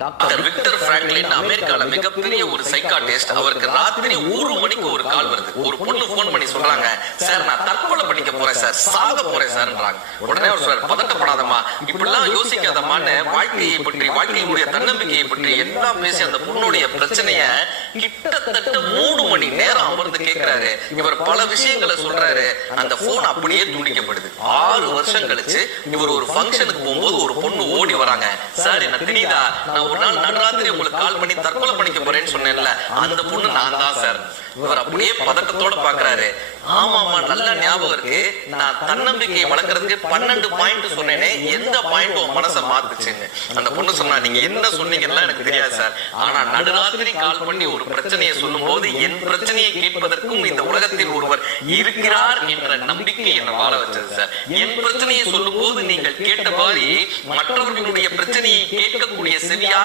Doctor Victor Franklin அமெரிக்கால மிகப்பெரிய ஒரு சைக்காட்டிஸ்ட். அவருக்கு ராத்திரி 1 மணிக்கு ஒரு கால் வருது. ஒரு பொண்ணு போன் பண்ணி சொல்றாங்க, சார் நான் தற்கொலை பண்ணிக்க போறேன் சார், சாக போறேன் சார்ன்றாங்க. உடனே அவர் சொல்றாரு, பதட்டப்படாதம்மா, இப்படிலாம் யோசிக்காதம்மான்னு வாழ்க்கையை பற்றி, வாழ்க்கையுடைய தன்னம்பிக்கையை பற்றி எல்லாம் பேசி அந்த பொண்ணுடைய பிரச்சனைய கிட்டத்தட்ட 3 மணி நேரம் அமர்ந்து கேட்கிறாரு. இவர் பல விஷயங்களை சொல்றாரு. அந்த போன் அப்படியே துண்டிக்கப்படுது. 6 வருஷம் கழிச்சு இவர் ஒரு ஃபங்க்ஷனுக்கு போகும்போது ஒரு பொண்ணு ஓடி வராங்க. சார் என்ன தெரியுதா, நான் ஒரு நாள் நடுராத்திரி உங்களுக்கு கால் பண்ணி தற்கொலை பண்ணிக்க போறேன்னு சொன்னேன்ல, அந்த பொண்ணு நான் தான் சார். இவர் அப்படியே பதட்டத்தோட பாக்குறாரு. ஆமாமா, நல்ல ஞாபகம் இருக்கு. நான் தன்னம்பிக்கையை வளர்க்கறதுக்கு 12 பாயிண்ட் சொன்னேனே, எந்த பாயிண்ட் உன் மனசை மாத்துச்சுன்னு. அந்த பொண்ணு சொன்னா, நீங்க என்ன சொன்னீங்கன்னா எனக்கு தெரியாது சார், ஆனா நடுராத்திரி கால் பண்ணி ஒரு பிரச்சனையை சொல்லும் போது என் பிரச்சனையை கேட்பதற்கும் இந்த உலகத்தில் ஒருவர் இருக்கிறார் என்ற நம்பிக்கை என்ன வாழ வச்சது சார். என் பிரச்சனையை சொல்லும் போது நீங்கள் கேட்ட மாதிரி மற்றவர்களுடைய பிரச்சனையை கேட்கக்கூடிய செவியா